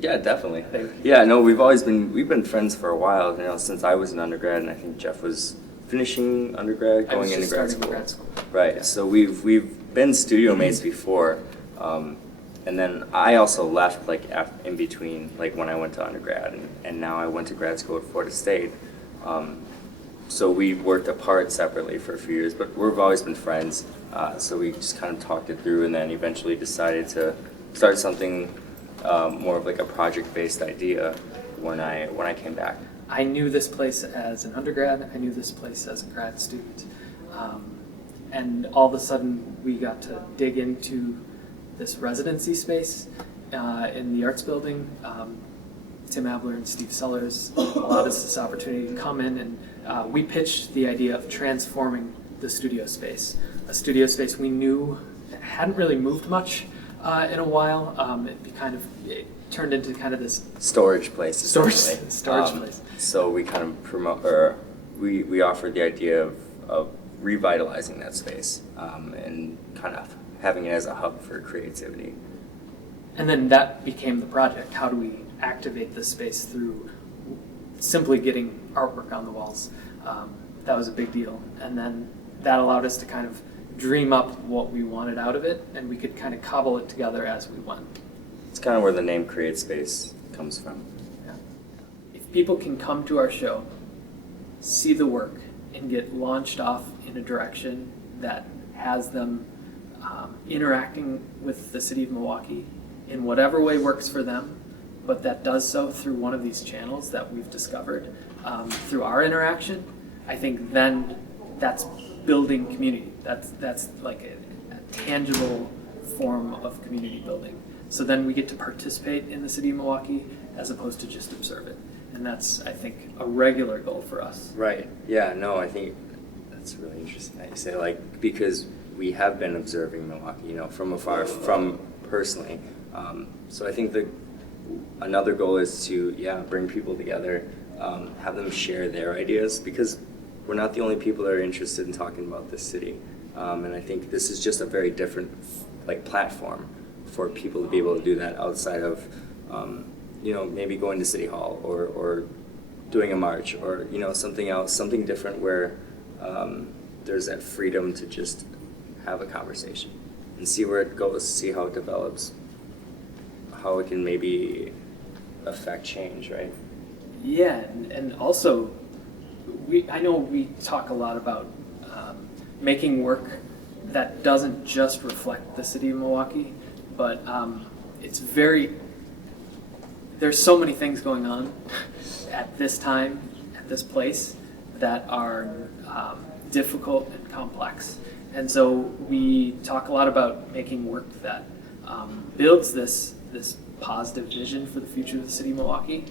Yeah, definitely. Yeah, no, we've been friends for a while, since I was an undergrad, and I think Jeff was finishing undergrad, going into grad school. Right. Yeah. So we've been studio mates before, and then I also left in between, like when I went to undergrad, and now I went to grad school at Florida State. So we worked apart separately for a few years, but we've always been friends. So we just kind of talked it through, and then eventually decided to start something more of like a project-based idea when I came back. I knew this place as an undergrad. I knew this place as a grad student, and all of a sudden we got to dig into this residency space in the arts building. Tim Abler and Steve Sellers allowed us this opportunity to come in, and we pitched the idea of transforming the studio space. A studio space we knew hadn't really moved much in a while. It turned into kind of this storage place. Storage place. So we kind of we offered the idea of revitalizing that space and kind of having it as a hub for creativity. And then that became the project. How do we activate this space through simply getting artwork on the walls? That was a big deal. And then that allowed us to kind of dream up what we wanted out of it, and we could kind of cobble it together as we went. It's kind of where the name Create Space comes from. Yeah. If people can come to our show, see the work, and get launched off in a direction that has them interacting with the city of Milwaukee in whatever way works for them, but that does so through one of these channels that we've discovered through our interaction, I think then that's building community. That's like a tangible form of community building. So then we get to participate in the city of Milwaukee as opposed to just observe it. And that's, I think, a regular goal for us. Right. Yeah, no, I think that's really interesting that you say, because we have been observing Milwaukee, from afar, from personally. So I think another goal is to, bring people together, have them share their ideas, because we're not the only people that are interested in talking about this city. And I think this is just a very different platform for people to be able to do that outside of, maybe going to City Hall or doing a march or, something else, something different where there's that freedom to just have a conversation and see where it goes, see how it develops, how it can maybe affect change, right? Yeah, and also, I know we talk a lot about making work that doesn't just reflect the city of Milwaukee, but there's so many things going on at this time, at this place, that are difficult and complex. And so we talk a lot about making work that builds this positive vision for the future of the city of Milwaukee.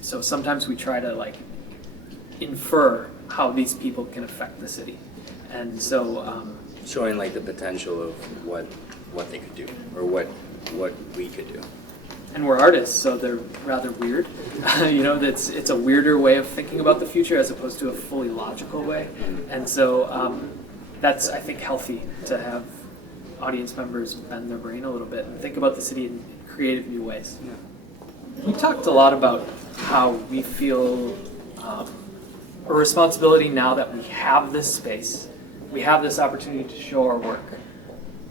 So sometimes we try to infer how these people can affect the city. And so showing the potential of what they could do or what we could do. And we're artists, so they're rather weird. It's a weirder way of thinking about the future as opposed to a fully logical way. And so that's, I think, healthy to have audience members bend their brain a little bit and think about the city in creative new ways. Yeah. We talked a lot about how we feel a responsibility now that we have this space, we have this opportunity to show our work.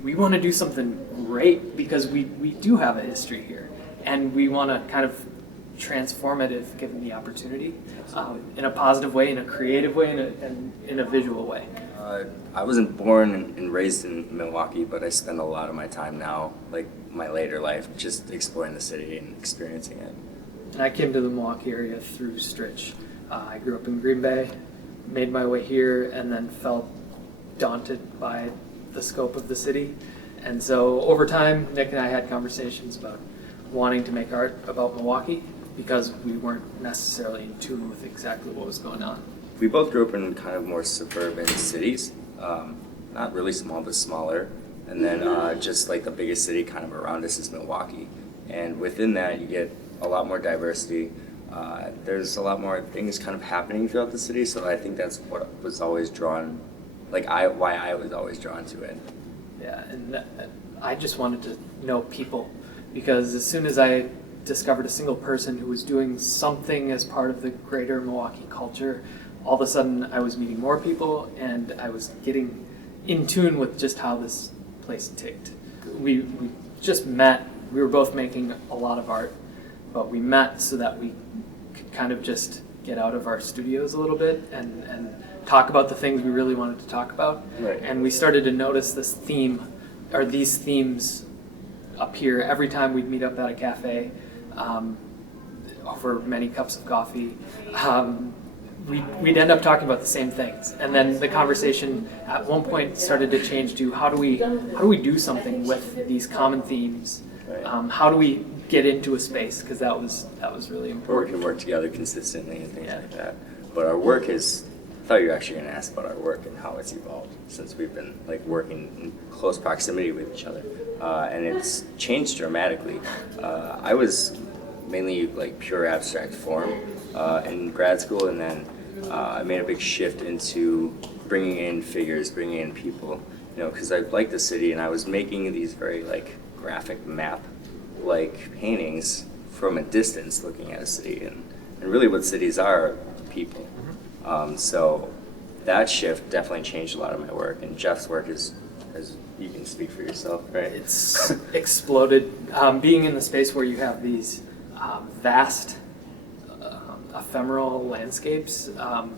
We want to do something great because we do have a history here, and we want to kind of transform it if given the opportunity in a positive way, in a creative way, and in a visual way. I wasn't born and raised in Milwaukee, but I spend a lot of my time now, my later life, just exploring the city and experiencing it. And I came to the Milwaukee area through Stritch. I grew up in Green Bay, made my way here, and then felt daunted by the scope of the city. And so over time, Nick and I had conversations about wanting to make art about Milwaukee because we weren't necessarily in tune with exactly what was going on. We both grew up in kind of more suburban cities, not really small, but smaller. And then just the biggest city kind of around us is Milwaukee. And within that, you get a lot more diversity. There's a lot more things kind of happening throughout the city, so I think that's what was always drawn, why I was always drawn to it. Yeah, and I just wanted to know people, because as soon as I discovered a single person who was doing something as part of the greater Milwaukee culture, all of a sudden I was meeting more people and I was getting in tune with just how this place ticked. We just met. We were both making a lot of art, but we met so that we could kind of just get out of our studios a little bit and talk about the things we really wanted to talk about. Right. And we started to notice this theme, or these themes appear every time we'd meet up at a cafe, over many cups of coffee. We'd end up talking about the same things, and then the conversation at one point started to change to how do we do something with these common themes? Right. How do we get into a space? Because that was really Where we important. can work together consistently and things Yeah. like that. But our work is, I thought you were actually going to ask about our work and how it's evolved since we've been like working in close proximity with each other. And it's changed dramatically. I was mainly like pure abstract form in grad school, and then I made a big shift into bringing in figures, bringing in people, because I liked the city and I was making these very like graphic map like paintings from a distance looking at a city, and really what cities are people. So that shift definitely changed a lot of my work, and Jeff's work is, as you can speak for yourself, right? It's exploded. Being in the space where you have these vast ephemeral landscapes,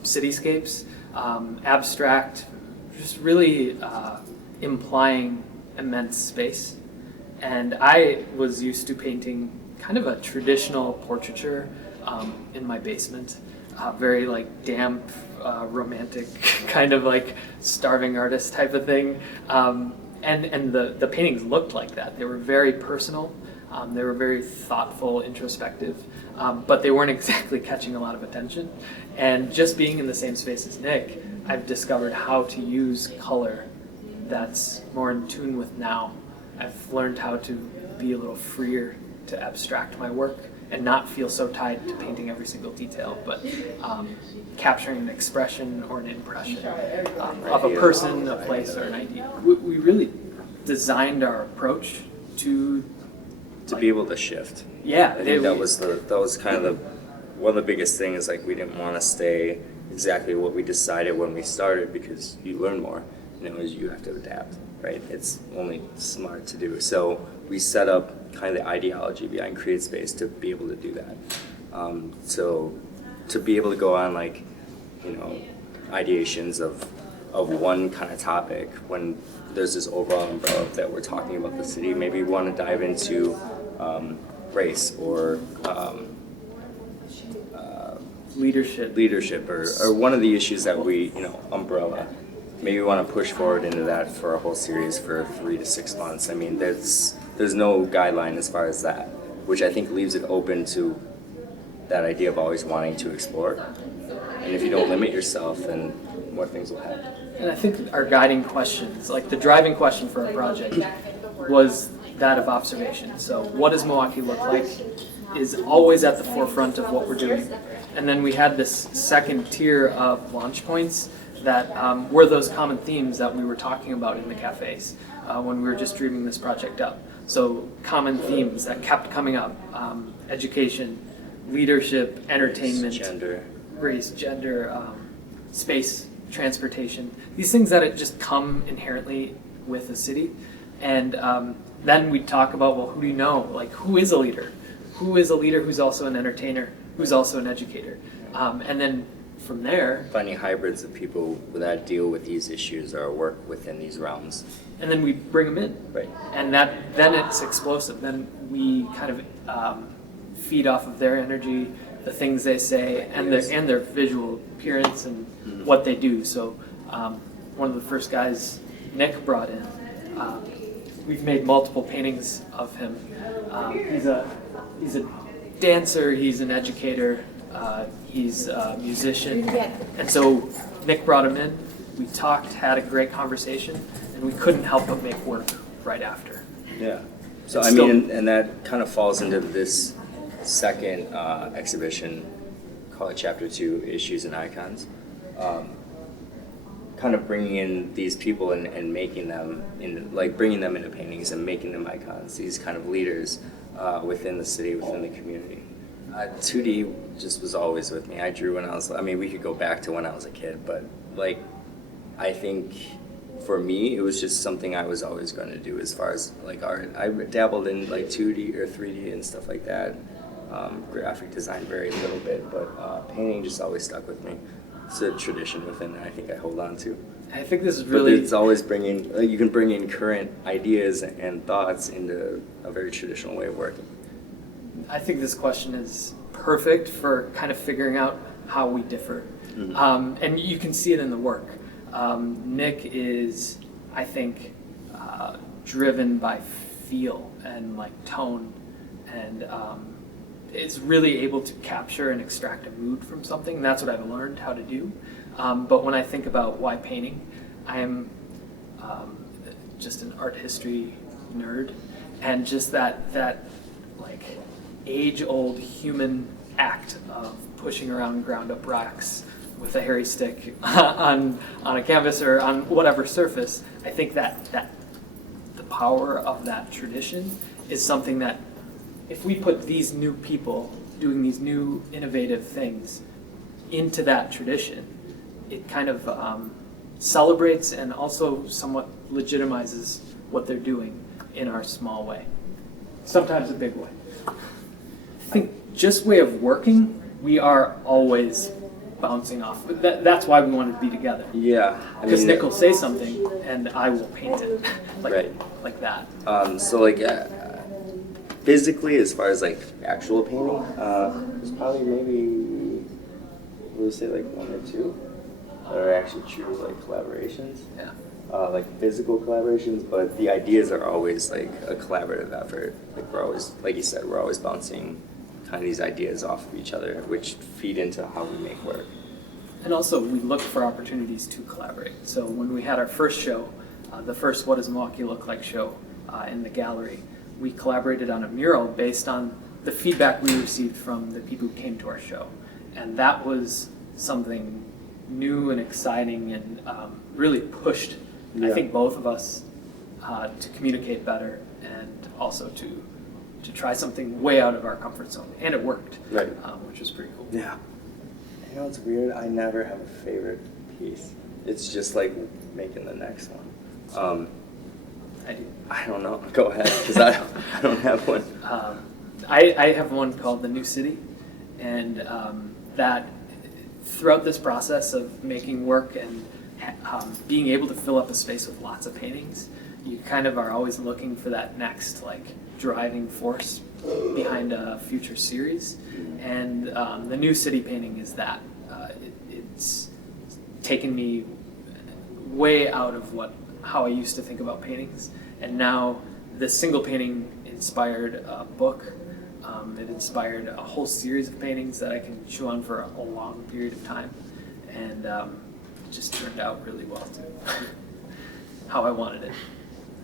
cityscapes, abstract, just really implying immense space. And I was used to painting kind of a traditional portraiture in my basement, very like damp, romantic, kind of like starving artist type of thing. And the paintings looked like that. They were very personal. They were very thoughtful, introspective, but they weren't exactly catching a lot of attention. And just being in the same space as Nick, I've discovered how to use color that's more in tune with now. I've learned how to be a little freer to abstract my work and not feel so tied to painting every single detail, but capturing an expression or an impression of a person, a place, or an idea. We really designed our approach to be able to shift. Yeah, I think that was kind of one of the biggest things. Like we didn't want to stay exactly what we decided when we started, because you learn more. As you have to adapt, right? It's only smart to do. So we set up kind of the ideology behind Create Space to be able to do that. So to be able to go on like, ideations of one kind of topic when there's this overall umbrella that we're talking about the city. Maybe we want to dive into race or leadership or one of the issues that we, umbrella. Maybe we want to push forward into that for a whole series for 3 to 6 months. I mean, there's no guideline as far as that, which I think leaves it open to that idea of always wanting to explore. And if you don't limit yourself, then more things will happen. And I think our guiding questions, like the driving question for our project, was that of observation. So what does Milwaukee look like is always at the forefront of what we're doing. And then we had this second tier of launch points that were those common themes that we were talking about in the cafes when we were just dreaming this project up. So common themes that kept coming up: education, leadership, entertainment, race, gender, space, transportation. These things that just come inherently with a city. And then we talk about, well, who do you know? Like, who is a leader? Who is a leader who's also an entertainer, who's also an educator? And then from there, finding hybrids of people that deal with these issues or work within these realms. And then we bring them in. Right. And then it's explosive. Then we kind of feed off of their energy, the things they say, and their visual appearance and what they do. So one of the first guys Nick brought in, we've made multiple paintings of him. He's a dancer, he's an educator, he's a musician. And so Nick brought him in, we talked, had a great conversation, and we couldn't help but make work right after. Yeah. So I mean, and that kind of falls into this second exhibition, call it Chapter 2, Issues and Icons. Kind of bringing in these people and making them, bringing them into paintings and making them icons, these kind of leaders. within the city, within the community. 2D just was always with me. I drew when I was, I mean, we could go back to when I was a kid, but like, I think for me, it was just something I was always going to do as far as like art. I dabbled in like 2D or 3D and stuff like that. Graphic design very little bit, but painting just always stuck with me. It's a tradition within that I think I hold on to. I think this is really... But it's always bringing, you can bring in current ideas and thoughts into a very traditional way of working. I think this question is perfect for kind of figuring out how we differ. Mm-hmm. And you can see it in the work. Nick is, I think, driven by feel and like tone, and is really able to capture and extract a mood from something. That's what I've learned how to do. But when I think about why painting, I am just an art history nerd, and just that like age-old human act of pushing around ground-up rocks with a hairy stick on a canvas or on whatever surface. I think that the power of that tradition is something that, if we put these new people doing these new innovative things into that tradition, it kind of celebrates and also somewhat legitimizes what they're doing in our small way, sometimes a big way. I think just way of working, we are always bouncing off. That's why we wanted to be together. Yeah. Because Nick will say something and I will paint it like that. So like physically, as far as like actual painting, there's probably maybe, what would you say, like 1 or 2 that are actually true like collaborations. Yeah. Like physical collaborations, but the ideas are always like a collaborative effort. Like we're always, like you said, we're always bouncing kind of these ideas off of each other, which feed into how we make work. And also, we look for opportunities to collaborate. So when we had our first show, the first What Does Milwaukee Look Like show in the gallery, we collaborated on a mural based on the feedback we received from the people who came to our show. And that was something new and exciting, and really pushed, I think, both of us to communicate better, and also to try something way out of our comfort zone. And it worked, right? Which was pretty cool. Yeah. You know what's weird? I never have a favorite piece. It's just like making the next one. I do. I don't know. Go ahead, because I don't have one. I have one called The New City, and that throughout this process of making work and being able to fill up a space with lots of paintings, you kind of are always looking for that next like driving force behind a future series. And the New City painting is that. It's taken me way out of how I used to think about paintings, and now this single painting inspired a book. It inspired a whole series of paintings that I can chew on for a long period of time, and it just turned out really well too. How I wanted it.